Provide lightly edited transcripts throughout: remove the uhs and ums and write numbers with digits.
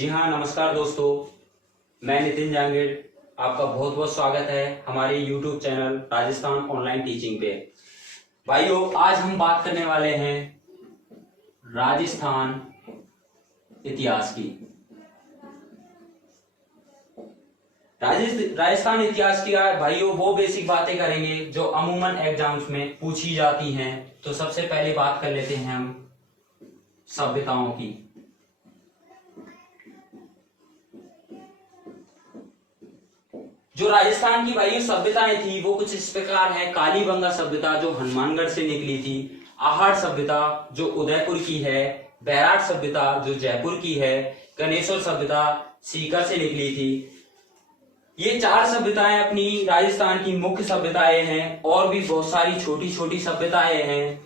जी हाँ, नमस्कार दोस्तों। मैं नितिन जांगीर, आपका बहुत बहुत स्वागत है हमारे YouTube channel Rajasthan online teaching पे। भाइयों, आज हम बात करने वाले हैं राजस्थान इतिहास की। राजस्थान इतिहास की भाइयों वो बेसिक बातें करेंगे जो अमूमन एग्जाम्स में पूछी जाती हैं। तो सबसे पहले बात कर लेते हैं हम सभ्यताओं की। जो राजस्थान की भाइयों सभ्यताएं थी वो कुछ इस प्रकार है। कालीबंगा सभ्यता जो हनुमानगढ़ से निकली थी, आहट सभ्यता जो उदयपुर की है, बैराट सभ्यता जो जयपुर की है, गणेश्वर सभ्यता सीकर से निकली थी। ये चार सभ्यताएं अपनी राजस्थान की मुख्य सभ्यताएं हैं। और भी बहुत सारी छोटी छोटी सभ्यताएं हैं,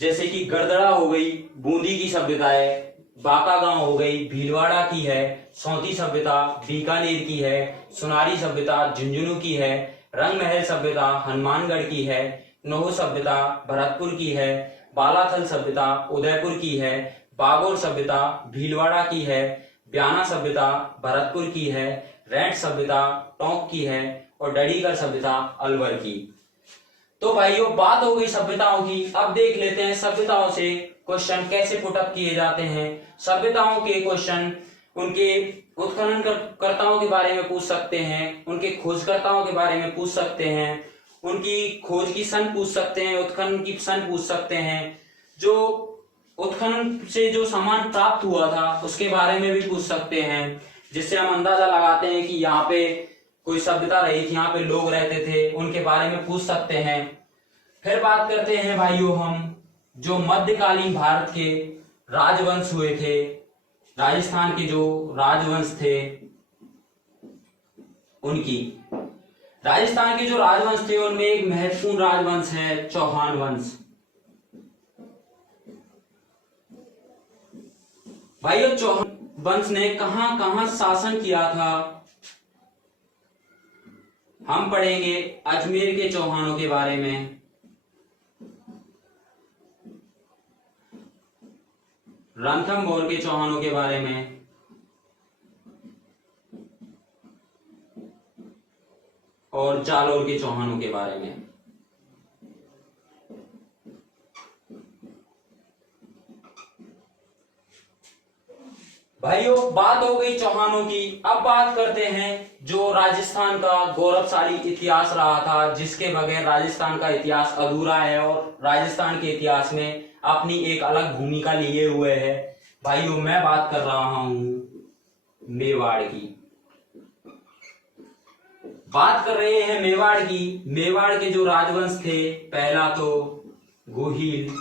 जैसे कि गड़दड़ा हो गई, बूंदी की सभ्यता है, बाका गांव हो गई, भीलवाड़ा की है, सौती सभ्यता बीकानेर की है, सुनारी सभ्यता झुंझुनू की है, रंगमहल सभ्यता हनुमानगढ़ की है, नोह सभ्यता भरतपुर की है, बालाथल सभ्यता उदयपुर की है, बागोर सभ्यता भीलवाड़ा की है, ब्याना सभ्यता भरतपुर की है, रैंट सभ्यता टोंक की है और डडीगढ़ सभ्यता अलवर की। तो भाइयों, बात हो गई सभ्यताओं की। अब देख लेते हैं सभ्यताओं से क्वेश्चन कैसे पुटअप किए जाते हैं। सभ्यताओं के क्वेश्चन उनके उत्खनन कर्ताओं के बारे में पूछ सकते हैं, उनके खोजकर्ताओं के बारे में पूछ सकते हैं, उनकी खोज की सन पूछ सकते हैं, उत्खनन की सन पूछ सकते हैं, जो उत्खनन से जो सामान प्राप्त हुआ था उसके बारे में भी पूछ सकते हैं, जिससे हम अंदाजा लगाते हैं कि यहाँ पे कोई सभ्यता रही थी, यहाँ पे लोग रहते थे, उनके बारे में पूछ सकते हैं। फिर बात करते हैं भाइयों हम जो मध्यकालीन भारत के राजवंश हुए थे, राजस्थान के जो राजवंश थे उनकी। राजस्थान के जो राजवंश थे उनमें एक महत्वपूर्ण राजवंश है चौहान वंश। भाइयों, चौहान वंश ने कहां कहां शासन किया था हम पढ़ेंगे अजमेर के चौहानों के बारे में, रणथंभौर के चौहानों के बारे में, और जालोर के चौहानों के बारे में। भाइयों, बात हो गई चौहानों की। अब बात करते हैं जो राजस्थान का गौरवशाली इतिहास रहा था, जिसके बगैर राजस्थान का इतिहास अधूरा है और राजस्थान के इतिहास में अपनी एक अलग भूमिका लिए हुए है। भाइयों, मैं बात कर रहा हूं मेवाड़ की। बात कर रहे हैं मेवाड़ की। मेवाड़ के जो राजवंश थे, पहला तो गोहिल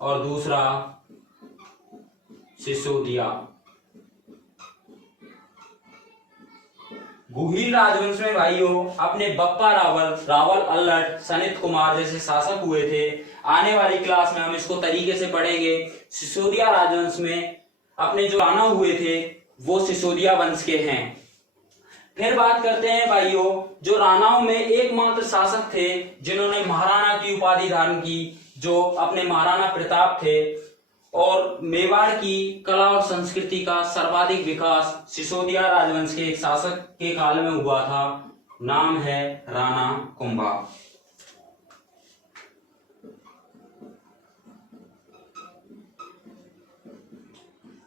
और दूसरा सिसोदिया। गुहिल राजवंश में भाइयों अपने बप्पा रावल, रावल अल्लट, सनित कुमार जैसे शासक हुए थे। आने वाली क्लास में हम इसको तरीके से पढ़ेंगे। सिसोदिया राजवंश में अपने जो राणा हुए थे वो सिसोदिया वंश के हैं। फिर बात करते हैं भाइयों जो राणाओं में एकमात्र शासक थे जिन्होंने महाराणा की उपाधि धारण की, जो अपने महाराणा प्रताप थे। और मेवाड़ की कला और संस्कृति का सर्वाधिक विकास सिसोदिया राजवंश के एक शासक के काल में हुआ था। नाम है राणा कुंभा।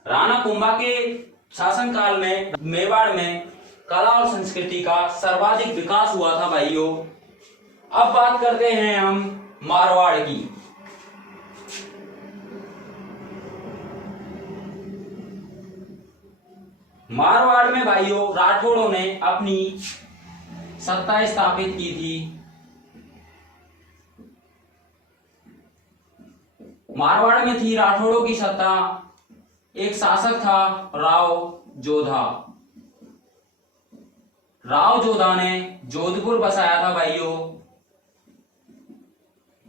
राणा कुंभा के शासनकाल में मेवाड़ में कला और संस्कृति का सर्वाधिक विकास हुआ था भाइयों। अब बात करते हैं हम मारवाड़ की। मारवाड़ में भाइयों राठौड़ों ने अपनी सत्ता स्थापित की थी। मारवाड़ में थी राठौड़ों की सत्ता। एक शासक था राव जोधा। राव जोधा ने जोधपुर बसाया था भाइयों।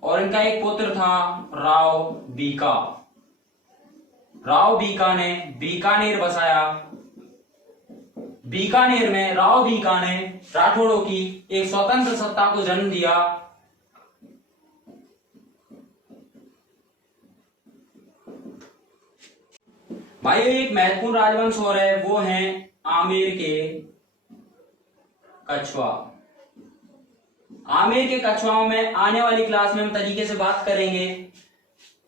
और इनका एक पुत्र था राव बीका। राव बीका ने बीकानेर बसाया। बीकानेर में राव बीका ने राठौड़ों की एक स्वतंत्र सत्ता को जन्म दिया। भाई एक महत्वपूर्ण राजवंश और है, वो है आमेर के कछवा। आमेर के कछवाओं में आने वाली क्लास में हम तरीके से बात करेंगे।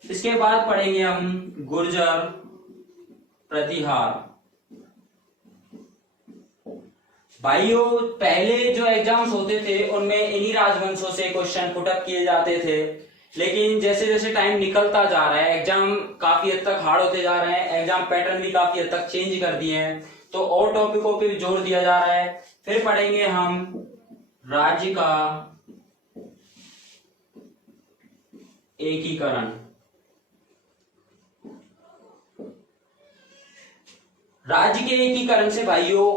इसके बाद पढ़ेंगे हम गुर्जर प्रतिहार। भाइयों पहले जो एग्जाम्स होते थे उनमें इन्हीं राजवंशों से क्वेश्चन पुटअप किए जाते थे, लेकिन जैसे जैसे टाइम निकलता जा रहा है एग्जाम काफी हद तक हार्ड होते जा रहे हैं, एग्जाम पैटर्न भी काफी हद तक चेंज कर दिए हैं, तो और टॉपिकों पे भी जोर दिया जा रहा है। फिर पढ़ेंगे हम राज्य का एकीकरण। राज्य के एकीकरण से भाइयों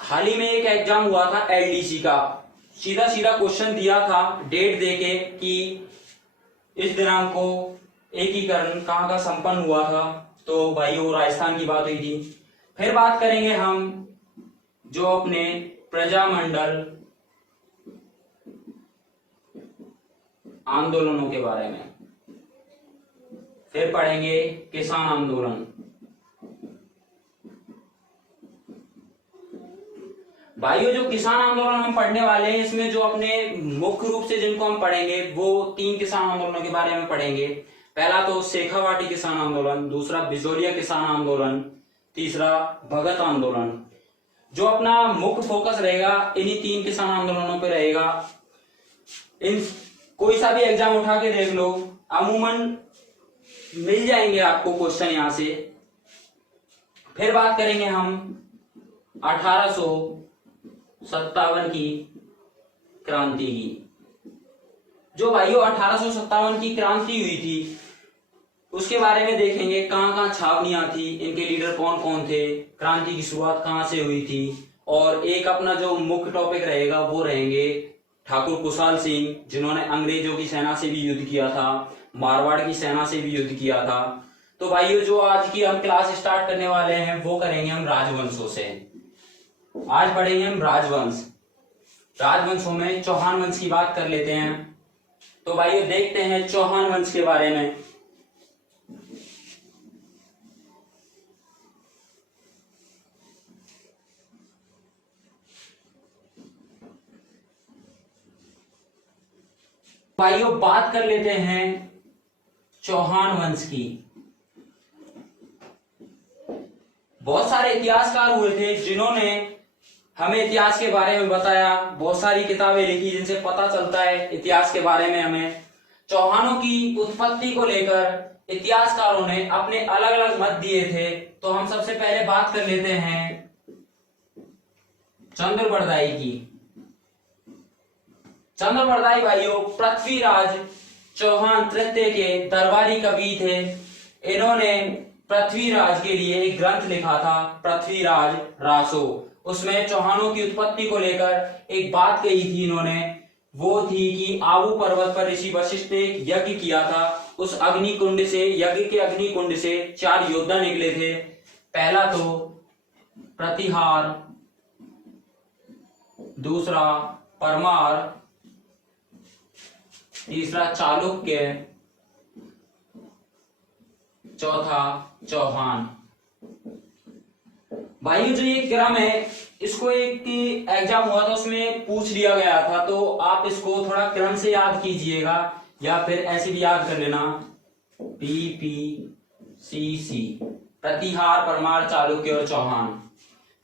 हाल ही में एक एग्जाम हुआ था एलडीसी का, सीधा सीधा क्वेश्चन दिया था डेट देके कि इस दिनांक को एकीकरण कहां का संपन्न हुआ था, तो भाइयों राजस्थान की बात हुई थी। फिर बात करेंगे हम जो अपने प्रजामंडल आंदोलनों के बारे में। फिर पढ़ेंगे किसान आंदोलन। भाइयों जो किसान आंदोलन हम पढ़ने वाले हैं इसमें जो अपने मुख्य रूप से जिनको हम पढ़ेंगे वो 3 किसान आंदोलनों के बारे में पढ़ेंगे। पहला तो शेखावाटी किसान आंदोलन, दूसरा बिजोरिया किसान आंदोलन, तीसरा भगत आंदोलन। जो अपना मुख्य फोकस रहेगा इन्हीं 3 किसान आंदोलनों पे रहेगा। इन कोई सा भी एग्जाम उठा के देख लो, अमूमन मिल जाएंगे आपको क्वेश्चन यहां से। फिर बात करेंगे हम 1857 की क्रांति की। जो भाइयों 1857 की क्रांति हुई थी उसके बारे में देखेंगे, कहां कहां छावनियां थी, इनके लीडर कौन कौन थे, क्रांति की शुरुआत कहां से हुई थी, और एक अपना जो मुख्य टॉपिक रहेगा वो रहेंगे ठाकुर कुशाल सिंह, जिन्होंने अंग्रेजों की सेना से भी युद्ध किया था, मारवाड़ की सेना से भी युद्ध किया था। तो भाइयों जो आज की हम क्लास स्टार्ट करने वाले हैं वो करेंगे हम राजवंशों से। आज पढ़ेंगे हम राजवंश। राजवंशों में चौहान वंश की बात कर लेते हैं। तो भाइयों देखते हैं चौहान वंश के बारे में। भाइयों बात कर लेते हैं चौहान वंश की। बहुत सारे इतिहासकार हुए थे जिन्होंने हमें इतिहास के बारे में बताया, बहुत सारी किताबें लिखी जिनसे पता चलता है इतिहास के बारे में हमें। चौहानों की उत्पत्ति को लेकर इतिहासकारों ने अपने अलग अलग मत दिए थे। तो हम सबसे पहले बात कर लेते हैं चंद्रबरदाई की। चंद्रबरदाई भाइयों पृथ्वीराज चौहान तृतीय के दरबारी कवि थे। इन्होंने पृथ्वीराज के लिए एक ग्रंथ लिखा था, पृथ्वीराज रासो। उसमें चौहानों की उत्पत्ति को लेकर एक बात कही थी इन्होंने, वो थी कि आबू पर्वत पर ऋषि वशिष्ठ ने एक यज्ञ किया था। उस अग्निकुंड से, यज्ञ के अग्निकुंड से 4 योद्धा निकले थे। पहला तो प्रतिहार, दूसरा परमार, तीसरा चालुक्य, चौथा चौहान। भाइयों जो ये क्रम है इसको एक एग्जाम हुआ था उसमें पूछ लिया गया था, तो आप इसको थोड़ा क्रम से याद कीजिएगा या फिर ऐसे भी याद कर लेना, PPCC, प्रतिहार, परमार, चालुक्य और चौहान।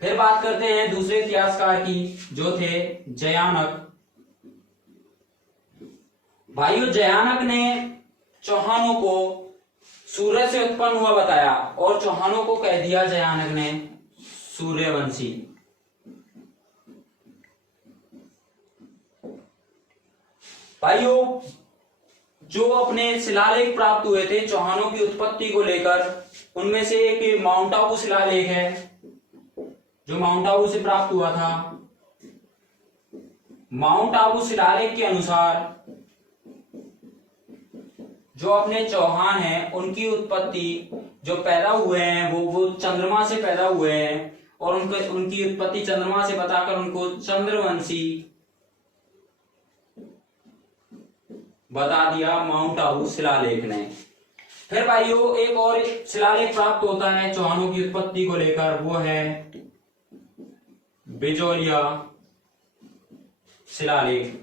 फिर बात करते हैं दूसरे इतिहासकार की जो थे जयानक। भाइयों जयानक ने चौहानों को सूर्य से उत्पन्न हुआ बताया और चौहानों को कह दिया जयानक ने सूर्यवंशी। भाइयों जो अपने शिलालेख प्राप्त हुए थे चौहानों की उत्पत्ति को लेकर, उनमें से एक माउंट आबू शिलालेख है जो माउंट आबू से प्राप्त हुआ था। माउंट आबू शिलालेख के अनुसार जो अपने चौहान हैं उनकी उत्पत्ति जो पैदा हुए हैं वो चंद्रमा से पैदा हुए हैं और उनकी उत्पत्ति चंद्रमा से बताकर उनको चंद्रवंशी बता दिया माउंट आबू शिलालेख ने। फिर भाइयों एक और शिलालेख प्राप्त होता है चौहानों की उत्पत्ति को लेकर, वो है बिजोलिया शिलालेख।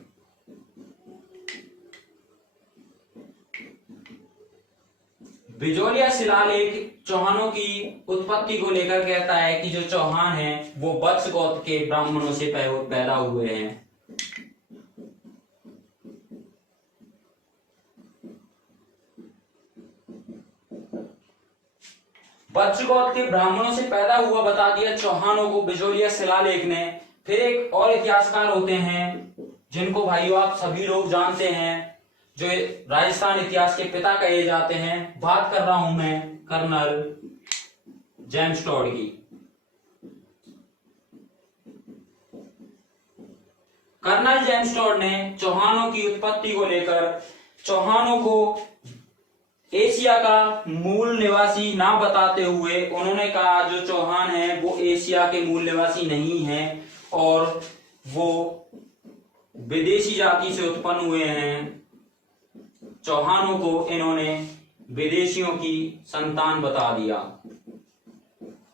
बिजोलिया शिलालेख चौहानों की उत्पत्ति को लेकर कहता है कि जो चौहान हैं वो वत्स गोत्र के ब्राह्मणों से पैदा हुए हैं। वत्स गोत्र के ब्राह्मणों से पैदा हुआ बता दिया चौहानों को बिजोलिया शिलालेख ने। फिर एक और इतिहासकार होते हैं जिनको भाइयों आप सभी लोग जानते हैं, जो राजस्थान इतिहास के पिता कहे जाते हैं। बात कर रहा हूं मैं कर्नल जेम्स टॉड की। कर्नल जेम्स टॉड ने चौहानों की उत्पत्ति को लेकर चौहानों को एशिया का मूल निवासी ना बताते हुए उन्होंने कहा जो चौहान है वो एशिया के मूल निवासी नहीं है और वो विदेशी जाति से उत्पन्न हुए हैं। चौहानों को इन्होंने विदेशियों की संतान बता दिया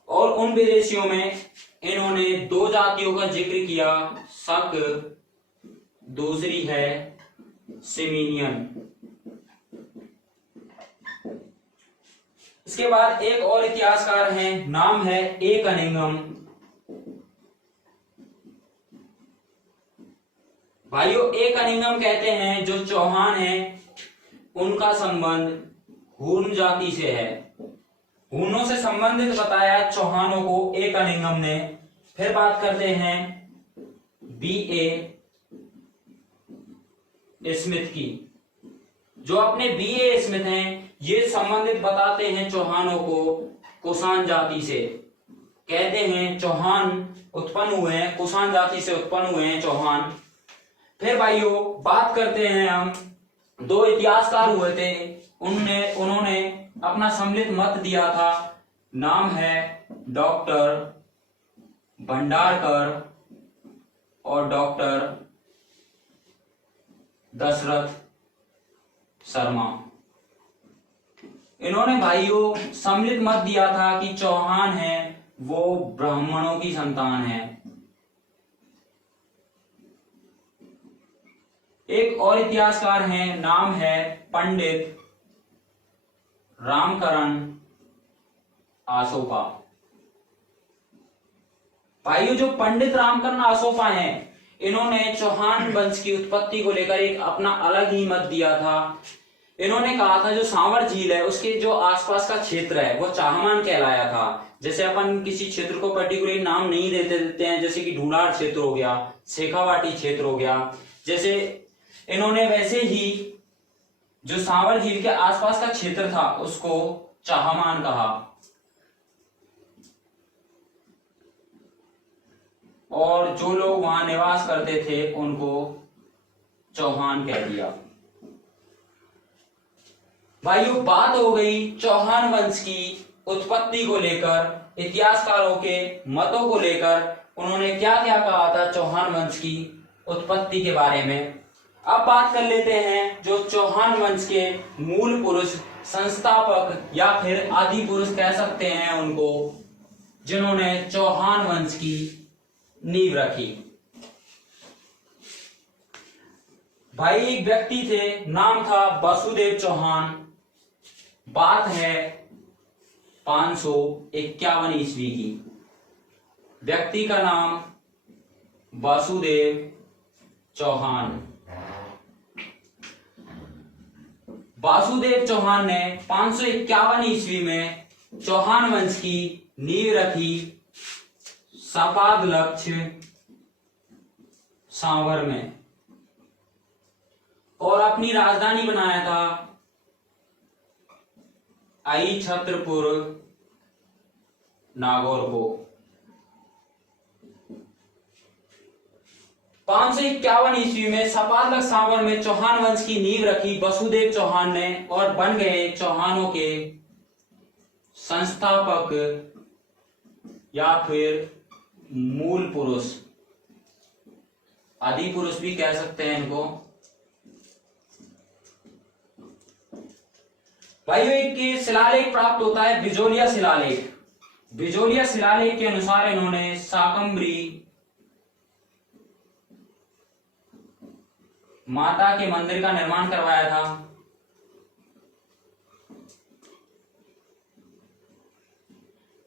और उन विदेशियों में इन्होंने दो जातियों का जिक्र किया, शक, दूसरी है सिमीनियन। इसके बाद एक और इतिहासकार हैं, नाम है ए कनिंघम। भाइयों ए कनिंघम कहते हैं जो चौहान हैं उनका संबंध हून जाति से है। हूनों से संबंधित बताया चौहानों को ए कनिंघम ने। फिर बात करते हैं बी ए स्मिथ की। जो अपने बी ए स्मिथ हैं ये संबंधित बताते हैं चौहानों को कुषाण जाति से। कहते हैं चौहान उत्पन्न हुए हैं, कुषाण जाति से उत्पन्न हुए हैं चौहान। फिर भाइयों बात करते हैं हम, दो इतिहासकार हुए थे, उन्होंने अपना सम्मिलित मत दिया था। नाम है डॉक्टर भंडारकर और डॉक्टर दशरथ शर्मा। इन्होंने भाइयों सम्मिलित मत दिया था कि चौहान है वो ब्राह्मणों की संतान है। एक और इतिहासकार हैं, नाम है पंडित रामकरण आसोपा। भाइयों जो पंडित रामकरण आसोपा हैं इन्होंने चौहान वंश की उत्पत्ति को लेकर एक अपना अलग ही मत दिया था। इन्होंने कहा था जो सांवर झील है उसके जो आसपास का क्षेत्र है वो चाहमान कहलाया था। जैसे अपन किसी क्षेत्र को पर्टिकुलर नाम नहीं देते हैं, जैसे कि ढूंढाड़ क्षेत्र हो गया, शेखावाटी क्षेत्र हो गया, जैसे इन्होंने वैसे ही जो सांवर झील के आसपास का क्षेत्र था उसको चाहमान कहा और जो लोग वहां निवास करते थे उनको चौहान कह दिया। भाइयों बात हो गई चौहान वंश की उत्पत्ति को लेकर, इतिहासकारों के मतों को लेकर उन्होंने क्या क्या कहा था चौहान वंश की उत्पत्ति के बारे में। अब बात कर लेते हैं जो चौहान वंश के मूल पुरुष, संस्थापक या फिर आदि पुरुष कह सकते हैं उनको, जिन्होंने चौहान वंश की नींव रखी। भाई एक व्यक्ति थे, नाम था वसुदेव चौहान। बात है 551 ईस्वी की। व्यक्ति का नाम वासुदेव चौहान। वासुदेव चौहान ने 551 ईस्वी में चौहान वंश की नींव रखी सपाद लक्ष्य सांवर में और अपनी राजधानी बनाया था आई छत्रपुर नागौर को। 551 ईस्वी में सपाद लक्ष्य सांवर में चौहान वंश की नींव रखी वसुदेव चौहान ने और बन गए चौहानों के संस्थापक या फिर मूल पुरुष, आदि पुरुष भी कह सकते हैं इनको। भाइयों एक शिलालेख प्राप्त होता है बिजोलिया शिलालेख। बिजोलिया शिलालेख के अनुसार इन्होंने शाकंभरी माता के मंदिर का निर्माण करवाया था।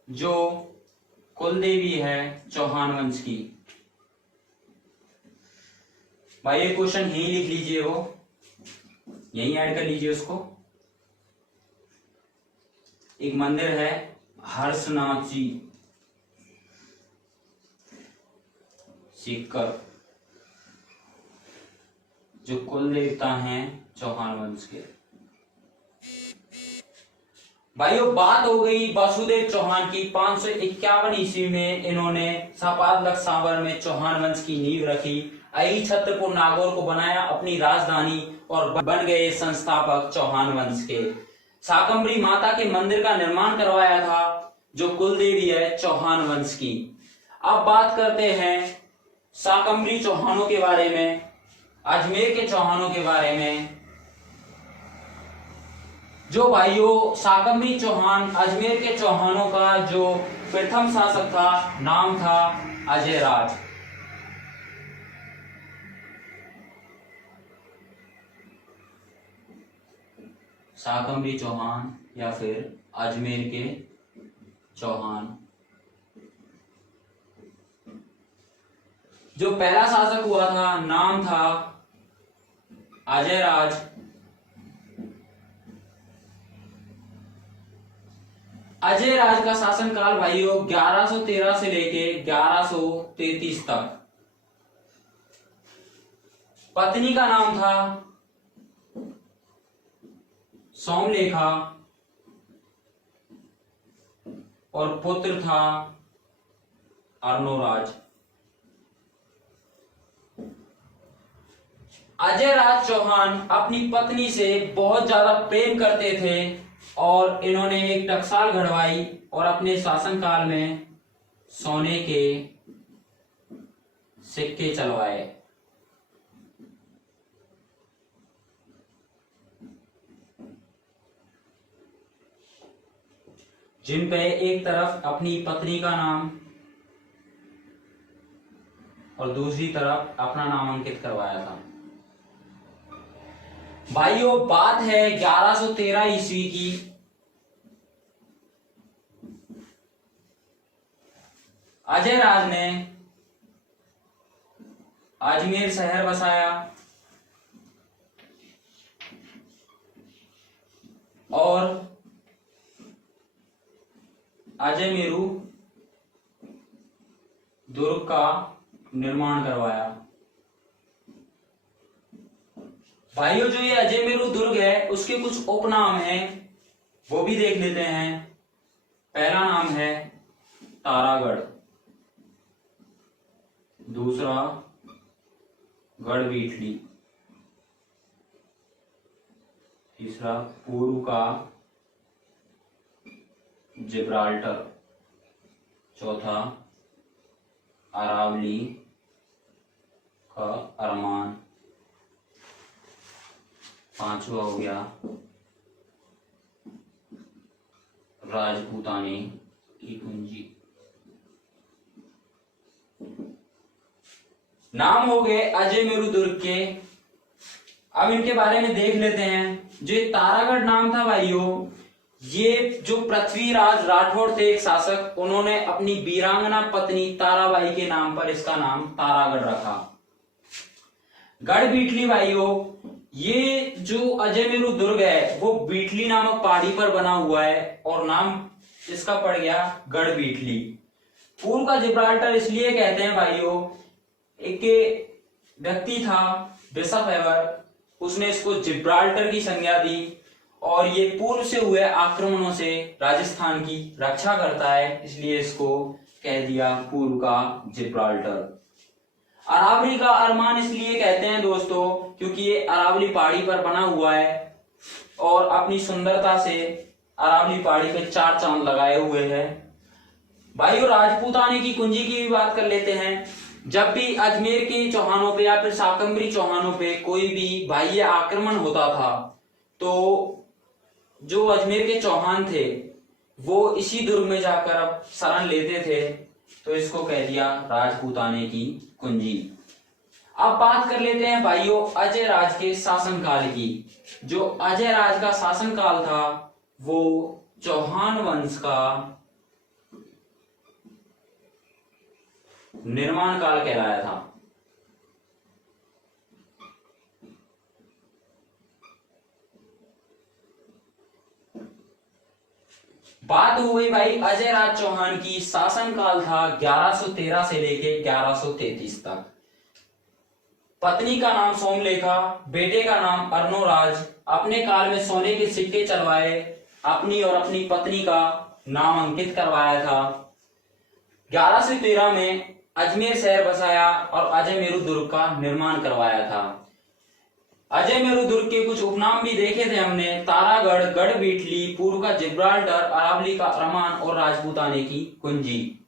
जो कुल देवी है चौहान वंश की। भाई ये क्वेश्चन यही लिख लीजिए, वो यही ऐड कर लीजिए उसको। एक मंदिर है हर्षनाथ जी सीकर, जो कुल देवता हैं चौहान वंश के। भाइयों बात हो गई वासुदेव चौहान की। 551 ईस्वी में इन्होंने सपाद सांवर में चौहान वंश की नींव रखी। अहि छत्रपुर नागौर को बनाया अपनी राजधानी और बन गए संस्थापक चौहान वंश के। शाकंभरी माता के मंदिर का निर्माण करवाया था, जो कुल देवी है चौहान वंश की। अब बात करते हैं शाकंभरी चौहानों के बारे में, अजमेर के चौहानों के बारे में। जो भाइयों शाकंभरी चौहान अजमेर के चौहानों का जो प्रथम शासक था, नाम था अजयराज। शाकंभरी चौहान या फिर अजमेर के चौहान। जो पहला शासक हुआ था नाम था अजयराज। अजयराज का शासनकाल भाइयों 1113 से लेके 1133 तक। पत्नी का नाम था सोमलेखा और पुत्र था अर्णोराज। अजयराज चौहान अपनी पत्नी से बहुत ज्यादा प्रेम करते थे और इन्होंने एक टकसाल गढ़वाई और अपने शासनकाल में सोने के सिक्के चलवाए। जिन पे एक तरफ अपनी पत्नी का नाम और दूसरी तरफ अपना नाम अंकित करवाया था। भाइयों बात है 1113 ईस्वी की। अजयराज ने अजमेर शहर बसाया और अजयमेरु दुर्ग का निर्माण करवाया। भाइयों जो ये अजयमेरु दुर्ग है उसके कुछ उपनाम हैं, वो भी देख लेते हैं। पहला नाम है तारागढ़, दूसरा गढ़बीठली, तीसरा पूर्व का जिब्राल्टर, चौथा अरावली का अरमान, पांचवा हो गया राजपूताने की कुंजी। नाम हो गए अजयमेरु दुर्ग के। अब इनके बारे में देख लेते हैं। जो तारागढ़ नाम था भाइयों, ये जो पृथ्वीराज राठौड़ थे एक शासक, उन्होंने अपनी वीरांगना पत्नी ताराबाई के नाम पर इसका नाम तारागढ़ रखा। गढ़बीठली भाइयों, ये जो अजयमेरु दुर्ग है वो बीठली नामक पहाड़ी पर बना हुआ है और नाम इसका पड़ गया गढ़बीठली। पूर्व का जिब्राल्टर इसलिए कहते हैं भाइयों, एक व्यक्ति था बिशप एवर, उसने इसको जिब्राल्टर की संज्ञा दी और ये पूर्व से हुए आक्रमणों से राजस्थान की रक्षा करता है, इसलिए इसको कह दिया पूर्व का जिब्राल्टर। अरावली का अरमान इसलिए कहते हैं दोस्तों क्योंकि ये अरावली पहाड़ी पर बना हुआ है और अपनी सुंदरता से अरावली पहाड़ी पे 4 चांद लगाए हुए हैं। भाइयों राजपूताने की कुंजी की भी बात कर लेते हैं। जब भी अजमेर के चौहानों पे या फिर शाकंभरी चौहानों पे कोई भी बाह्य आक्रमण होता था तो जो अजमेर के चौहान थे वो इसी दुर्ग में जाकर अब शरण लेते थे, तो इसको कह दिया राजपूताने की कुंजी। अब बात कर लेते हैं भाइयों अजय राज के शासनकाल की। जो अजय राज का शासनकाल था वो चौहान वंश का निर्माण काल कहलाया था। बात हो गई भाई अजय राज चौहान की। शासनकाल था 1113 से लेके 1133 तक। पत्नी का नाम सोमलेखा, बेटे का नाम अर्नोराज। अपने काल में सोने के सिक्के चलवाए, अपनी और अपनी पत्नी का नाम अंकित करवाया था। 1113 में अजमेर शहर बसाया और अजय मेरु दुर्ग का निर्माण करवाया था। अजय मेरु दुर्ग के कुछ उपनाम भी देखे थे हमने, तारागढ़, गढ़ बीटली, पूर्व का जिब्राल्टर, अरावली का अरमान और राजपूताने की कुंजी।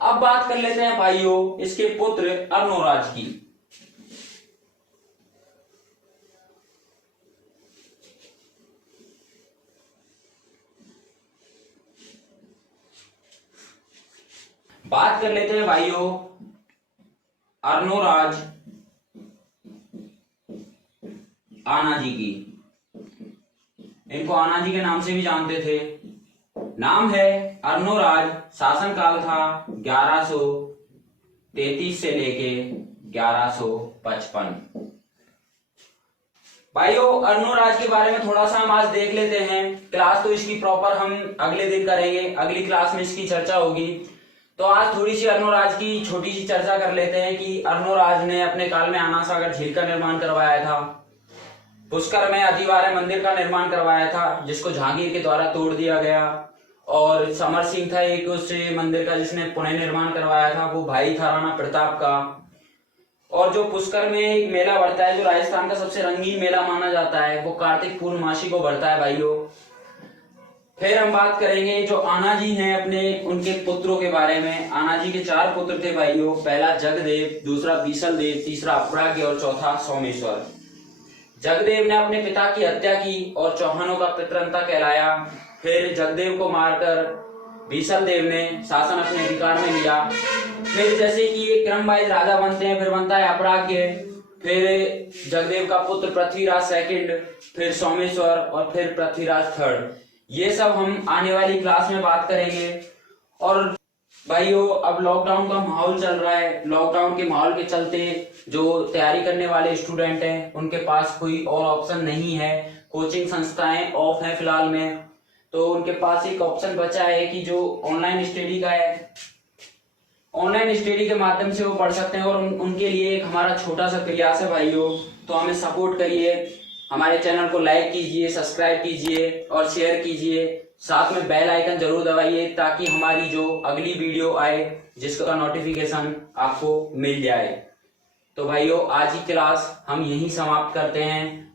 अब बात कर लेते हैं भाइयों इसके पुत्र अर्नोराज की। बात कर लेते हैं भाइयों अर्नोराज आनाजी की। इनको आनाजी के नाम से भी जानते थे। नाम है अर्नोराज। शासनकाल था 1133 से लेके 1155। भाइयों अर्नोराज के बारे में थोड़ा सा हम आज देख लेते हैं। क्लास तो इसकी प्रॉपर हम अगले दिन करेंगे, अगली क्लास में इसकी चर्चा होगी। तो आज थोड़ी सी अर्नोराज की छोटी सी चर्चा कर लेते हैं कि अर्नोराज ने अपने काल में आना सागर झील का निर्माण करवाया था। पुष्कर में अधिवारे मंदिर का निर्माण करवाया था जिसको जहांगीर के द्वारा तोड़ दिया गया। और समर सिंह था एक उस मंदिर का जिसने पुनः निर्माण करवाया था, वो भाई था राणा प्रताप का। और जो पुष्कर में एक मेला बढ़ता है जो राजस्थान का सबसे रंगीन मेला माना जाता है, वो कार्तिक पूर्णमासी को बढ़ता है भाइयों। फिर हम बात करेंगे जो आनाजी हैं अपने उनके पुत्रों के बारे में। आनाजी के 4 पुत्र थे भाइयों। पहला जगदेव, दूसरा बीसलदेव, तीसरा अपराग्य और चौथा सोमेश्वर। जगदेव ने अपने पिता की हत्या की और चौहानों का पितरंता कहलाया। फिर जगदेव को मारकर बीसलदेव ने शासन अपने अधिकार में लिया। फिर जैसे कि ये क्रम वाइज राजा बनते हैं, फिर बनता है अपराग्य, फिर जगदेव का पुत्र पृथ्वीराज सेकंड, फिर सोमेश्वर और फिर पृथ्वीराज थर्ड। ये सब हम आने वाली क्लास में बात करेंगे। और भाइयों अब लॉकडाउन का माहौल चल रहा है। लॉकडाउन के माहौल के चलते जो तैयारी करने वाले स्टूडेंट हैं उनके पास कोई और ऑप्शन नहीं है। कोचिंग संस्थाएं ऑफ हैं फिलहाल में, तो उनके पास एक ऑप्शन बचा है कि जो ऑनलाइन स्टडी का है। ऑनलाइन स्टडी के माध्यम से वो पढ़ सकते हैं और उनके लिए एक हमारा छोटा सा प्रयास है भाइयों। तो हमें सपोर्ट करिए, हमारे चैनल को लाइक कीजिए, सब्सक्राइब कीजिए और शेयर कीजिए। साथ में बेल आइकन जरूर दबाइए ताकि हमारी जो अगली वीडियो आए जिसका नोटिफिकेशन आपको मिल जाए। तो भाइयों आज की क्लास हम यहीं समाप्त करते हैं।